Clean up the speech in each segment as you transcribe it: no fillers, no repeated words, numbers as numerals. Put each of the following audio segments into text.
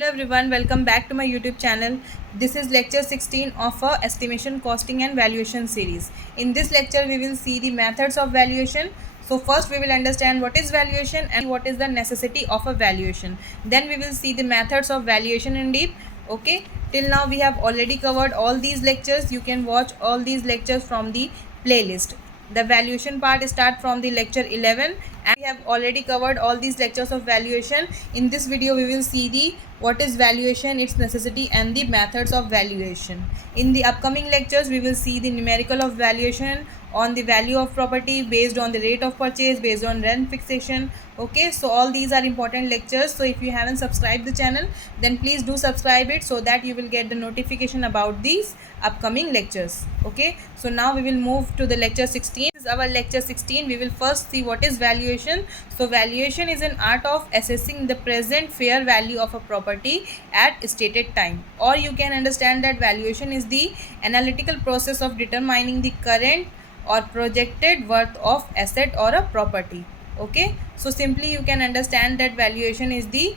Hello everyone, welcome back to my YouTube channel. This is lecture 16 of a estimation, costing and valuation series. In this lecture we will see the methods of valuation. So first we will understand what is valuation and what is the necessity of a valuation. Then we will see the methods of valuation in deep. Okay, till now we have already covered all these lectures. You can watch all these lectures from the playlist. The valuation part start from the lecture 11 and we have already covered all these lectures of valuation. In this video we will see the what is valuation, its necessity and the methods of valuation. In the upcoming lectures we will see the numerical of valuation on the value of property based on the rate of purchase, based on rent fixation. Okay, so all these are important lectures. So if you haven't subscribed the channel, then please do subscribe it so that you will get the notification about these upcoming lectures. Okay, so now we will move to the lecture 16. This is our lecture 16. We will first see what is valuation. So valuation is an art of assessing the present fair value of a property at stated time, or you can understand that valuation is the analytical process of determining the current or projected worth of asset or a property. Okay, so simply you can understand that valuation is the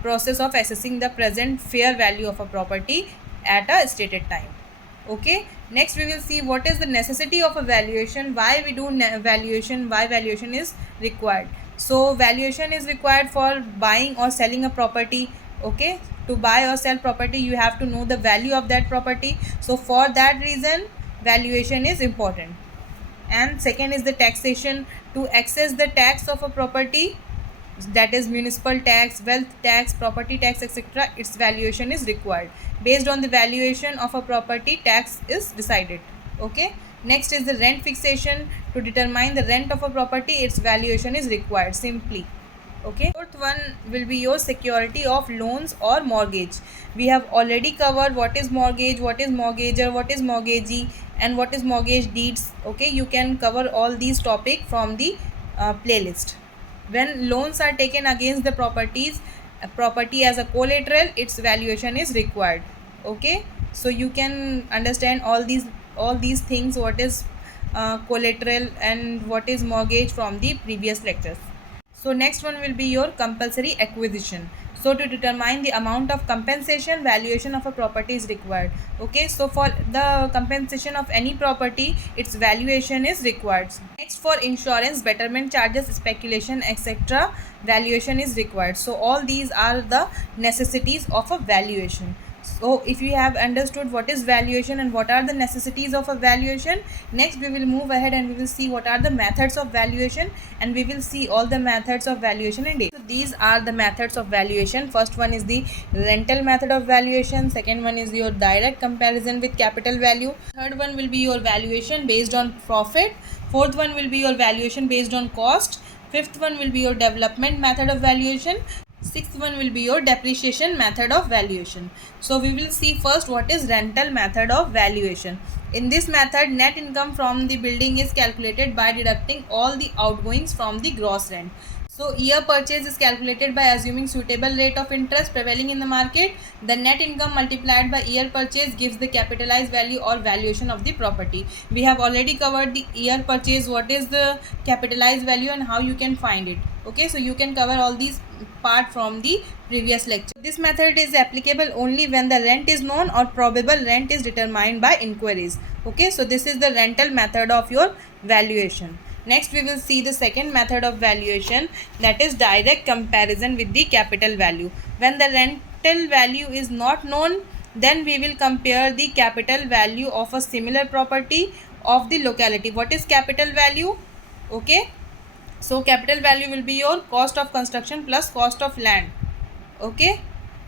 process of assessing the present fair value of a property at a stated time. Okay, next we will see what is the necessity of a valuation, why we do valuation, why valuation is required. So valuation is required for buying or selling a property. Okay, to buy or sell property you have to know the value of that property. So for that reason valuation is important. And second is the taxation. To access the tax of a property, that is municipal tax, wealth tax, property tax, etc., its valuation is required. Based on the valuation of a property, tax is decided. Okay, next is the rent fixation. To determine the rent of a property, its valuation is required simply. Okay, fourth one will be your security of loans or mortgage. We have already covered what is mortgage, what is mortgager, what is mortgagee and what is mortgage deeds. Okay, you can cover all these topic from the playlist. When loans are taken against the property as a collateral, its valuation is required. Okay, so you can understand all these things, what is collateral and what is mortgage from the previous lectures. So next one will be your compulsory acquisition. So to determine the amount of compensation, valuation of a property is required. Okay, so for the compensation of any property, its valuation is required. Next, for insurance, betterment charges, speculation, etc., valuation is required. So all these are the necessities of a valuation. So if you have understood what is valuation and what are the necessities of a valuation, next we will move ahead and we will see what are the methods of valuation, and we will see all the methods of valuation in detail. So these are the methods of valuation. First one is the rental method of valuation. Second one is your direct comparison with capital value. Third one will be your valuation based on profit. Fourth one will be your valuation based on cost. Fifth one will be your development method of valuation. Sixth one will be your depreciation method of valuation. So we will see first what is rental method of valuation. In this method, net income from the building is calculated by deducting all the outgoings from the gross rent. So year purchase is calculated by assuming suitable rate of interest prevailing in the market. The net income multiplied by year purchase gives the capitalized value or valuation of the property. We have already covered the year purchase, what is the capitalized value and how you can find it. Okay, so you can cover all these part from the previous lecture. This method is applicable only when the rent is known or probable rent is determined by inquiries. Okay, so this is the rental method of your valuation. Next we will see the second method of valuation, that is direct comparison with the capital value. When the rental value is not known, then we will compare the capital value of a similar property of the locality. What is capital value? Okay, so capital value will be your cost of construction plus cost of land. Okay,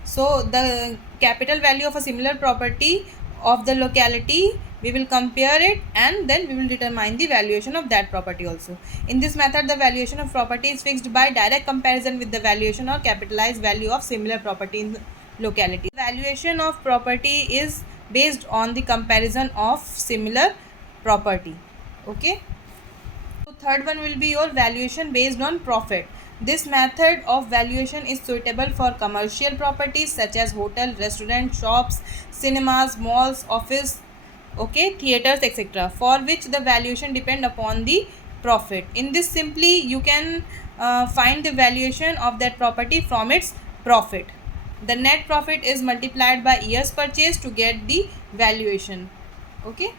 so the capital value of a similar property of the locality, we will compare it and then we will determine the valuation of that property also. In this method, the valuation of property is fixed by direct comparison with the valuation or capitalized value of similar property in the locality. Valuation of property is based on the comparison of similar property. Okay, so third one will be your valuation based on profit. This method of valuation is suitable for commercial properties such as hotel, restaurant, shops, cinemas, malls, office, okay, theaters, etc., for which the valuation depend upon the profit. In this, simply you can find the valuation of that property from its profit. the net profit is multiplied by years purchased to get the valuation. Okay,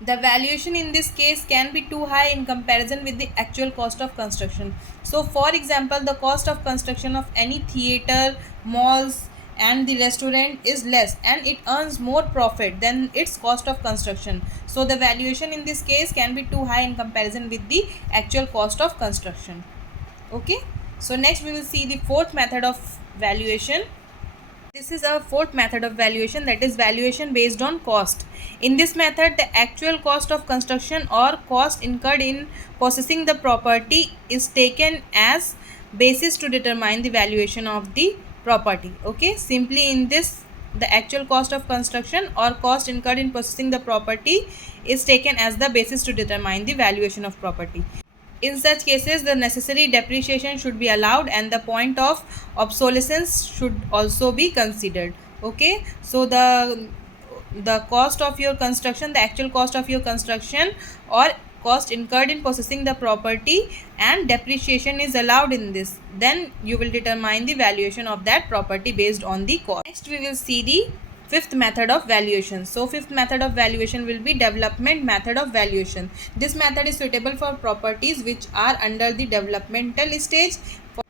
the valuation in this case can be too high in comparison with the actual cost of construction. So for example, the cost of construction of any theater, malls and the restaurant is less and it earns more profit than its cost of construction. So the valuation in this case can be too high in comparison with the actual cost of construction. Okay, so next we will see the fourth method of valuation. This is our fourth method of valuation, that is valuation based on cost. In this method, the actual cost of construction or cost incurred in possessing the property is taken as basis to determine the valuation of the property. Okay, simply in this, the actual cost of construction or cost incurred in possessing the property is taken as the basis to determine the valuation of property. In such cases, the necessary depreciation should be allowed and the point of obsolescence should also be considered. Okay, so the cost of your construction, the actual cost of your construction or cost incurred in possessing the property and depreciation is allowed in this, then you will determine the valuation of that property based on the cost. Next we will see the fifth method of valuation. So fifth method of valuation will be development method of valuation. This method is suitable for properties which are under the developmental stage.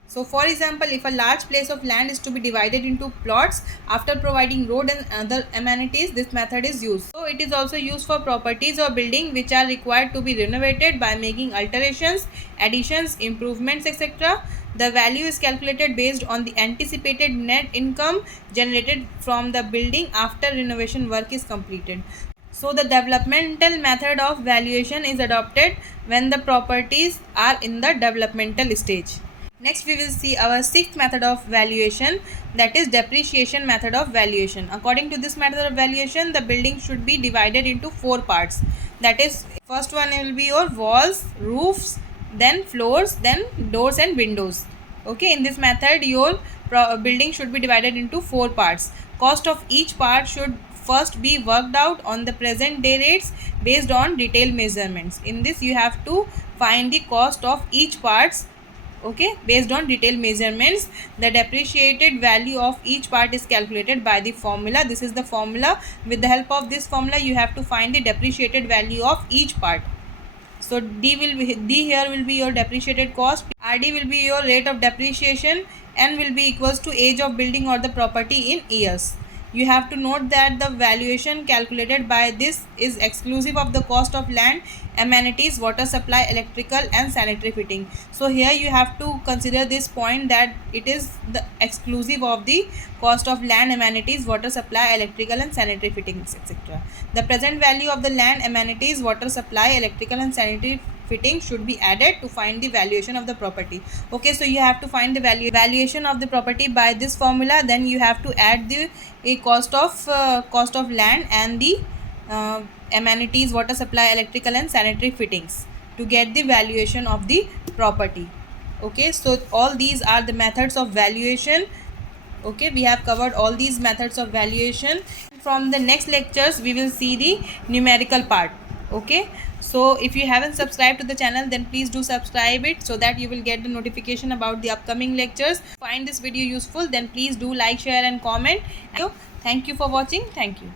So for example, if a large place of land is to be divided into plots after providing road and other amenities, this method is used. So it is also used for properties or building which are required to be renovated by making alterations, additions, improvements, etc. The value is calculated based on the anticipated net income generated from the building after renovation work is completed. So the developmental method of valuation is adopted when the properties are in the developmental stage. Next we will see our sixth method of valuation, that is depreciation method of valuation. According to this method of valuation, the building should be divided into four parts. That is, first one will be your walls, roofs, then floors, then doors and windows. Okay, in this method your building should be divided into four parts. Cost of each part should first be worked out on the present day rates based on detailed measurements. In this you have to find the cost of each parts, okay, based on detailed measurements. The depreciated value of each part is calculated by the formula. This is the formula. With the help of this formula you have to find the depreciated value of each part. So D here will be your depreciated cost, RD will be your rate of depreciation, N will be equals to age of building or the property in years. You have to note that the valuation calculated by this is exclusive of the cost of land, amenities, water supply, electrical and sanitary fitting. So here you have to consider this point, that it is the exclusive of the cost of land, amenities, water supply, electrical and sanitary fittings, etc. The present value of the land, amenities, water supply, electrical and sanitary fitting should be added to find the valuation of the property. Okay, so you have to find the valuation of the property by this formula. Then you have to add the cost of land and the amenities, water supply, electrical and sanitary fittings to get the valuation of the property. Okay, so all these are the methods of valuation. Okay, we have covered all these methods of valuation. From the next lectures we will see the numerical part. Okay, so if you haven't subscribed to the channel, then please do subscribe it so that you will get the notification about the upcoming lectures. Find this video useful, then please do like, share and comment. Thank you for watching. Thank you.